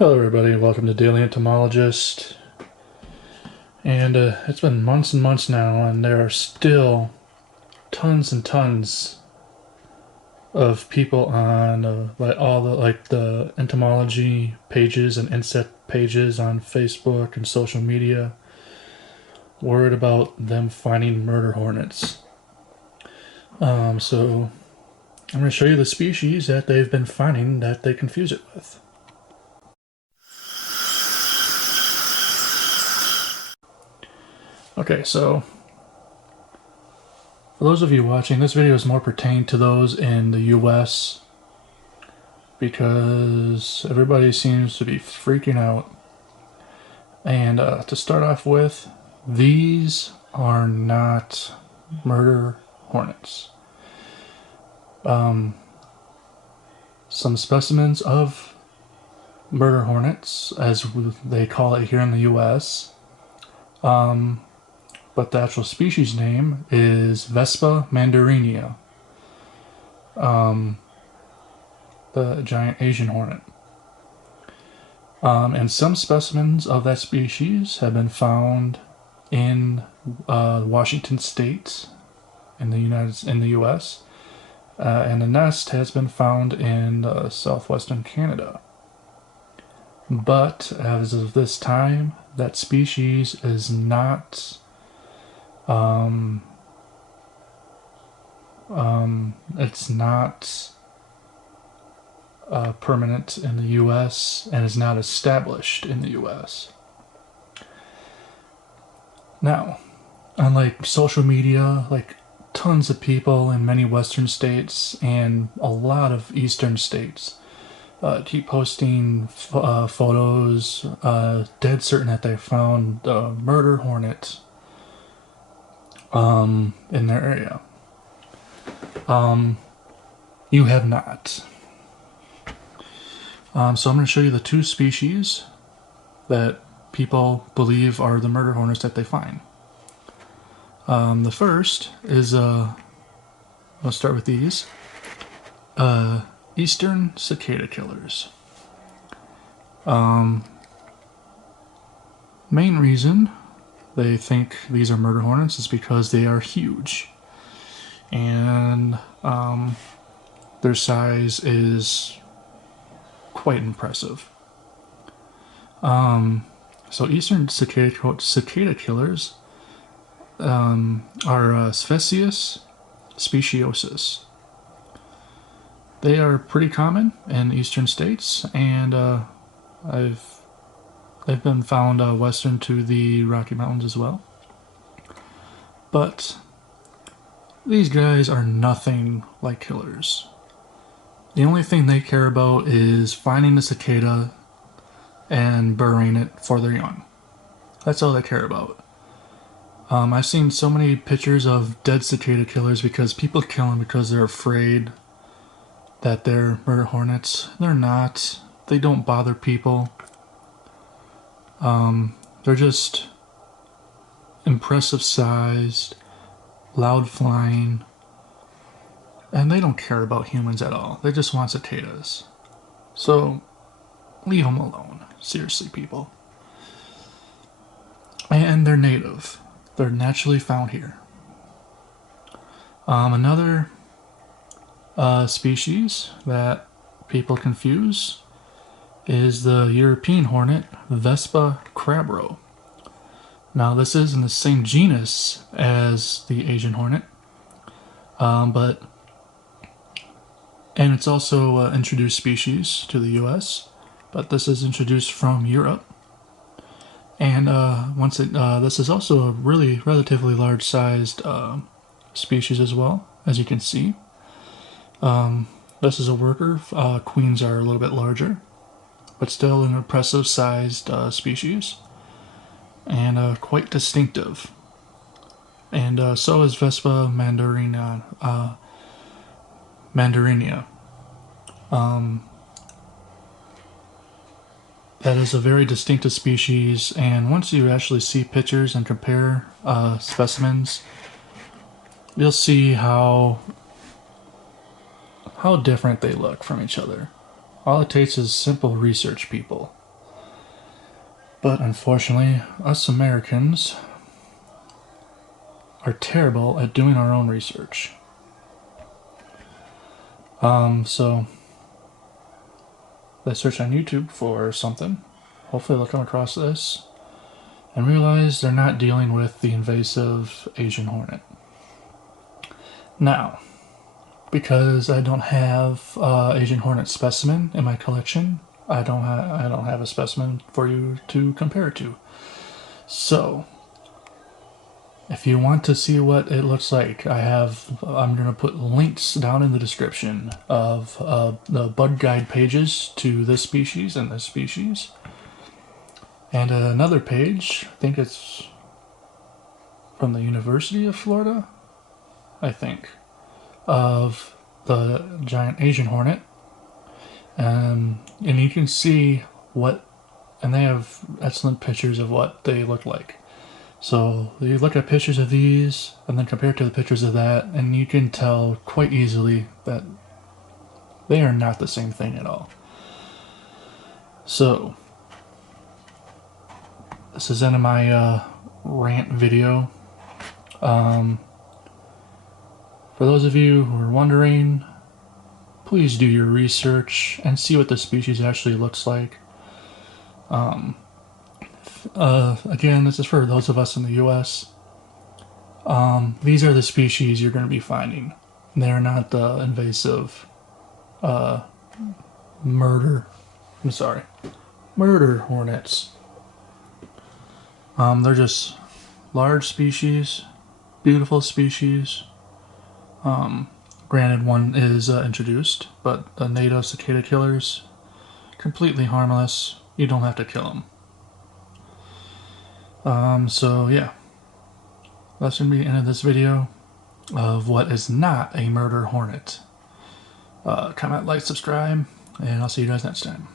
Hello everybody, welcome to Daily Entomologist. And it's been months and months now, and there are still tons and tons of people on the entomology pages and insect pages on Facebook and social media worried about them finding murder hornets. So I'm going to show you the species that they've been finding that they confuse it with. Okay, so for those of you watching, this video is more pertained to those in the US because everybody seems to be freaking out. And to start off with, these are not murder hornets. Some specimens of murder hornets, as they call it here in the US, but the actual species name is Vespa mandarinia, the giant Asian hornet. And some specimens of that species have been found in Washington State, in the U.S., and the nest has been found in southwestern Canada. But as of this time, that species is not it's not permanent in the U.S. and is not established in the U.S. Now, unlike social media, like tons of people in many western states and a lot of eastern states keep posting photos, dead certain that they found a murder hornet in their area. You have not. So I'm going to show you the two species that people believe are the murder hornets that they find. The first is, I'll start with these, eastern cicada killers. Main reason they think these are murder hornets is because they are huge. And their size is quite impressive. So eastern cicada killers are Sphexius speciosus. They are pretty common in eastern states, and they've been found western to the Rocky Mountains as well. But these guys are nothing like killers. The only thing they care about is finding the cicada and burying it for their young. That's all they care about. I've seen so many pictures of dead cicada killers because people kill them because they're afraid that they're murder hornets. They're not. They don't bother people. They're just impressive sized, loud flying, and they don't care about humans at all. They just want cicadas. So leave them alone. Seriously, people. And they're native. They're naturally found here. Another species that people confuse is the European hornet, Vespa crabro. Now, this is in the same genus as the Asian hornet, and it's also introduced species to the U.S., but this is introduced from Europe. And this is also a relatively large-sized species as well, as you can see. This is a worker. Queens are a little bit larger, but still an impressive-sized species, and quite distinctive. And so is Vespa mandarinia. That is a very distinctive species, and once you actually see pictures and compare specimens, you'll see how different they look from each other. All it takes is simple research, people. But unfortunately, us Americans are terrible at doing our own research. So they search on YouTube for something. Hopefully they'll come across this and realize they're not dealing with the invasive Asian hornet. Now, because I don't have Asian hornet specimen in my collection, I don't have a specimen for you to compare it to. So, if you want to see what it looks like, I'm going to put links down in the description of the bud guide pages to this species and this species. And another page, I think it's from the University of Florida, I think, of the giant Asian hornet. And you can see and they have excellent pictures of what they look like. So you look at pictures of these and then compare it to the pictures of that, and you can tell quite easily that they are not the same thing at all. So this is the end of my rant video. For those of you who are wondering, please do your research and see what the species actually looks like. Again, this is for those of us in the US. These are the species you're going to be finding. They're not the invasive murder hornets. They're just large species, beautiful species. Granted, one is introduced, but the native cicada killers, completely harmless. You don't have to kill them. So yeah, that's going to be the end of this video of what is not a murder hornet. Comment, like, subscribe, and I'll see you guys next time.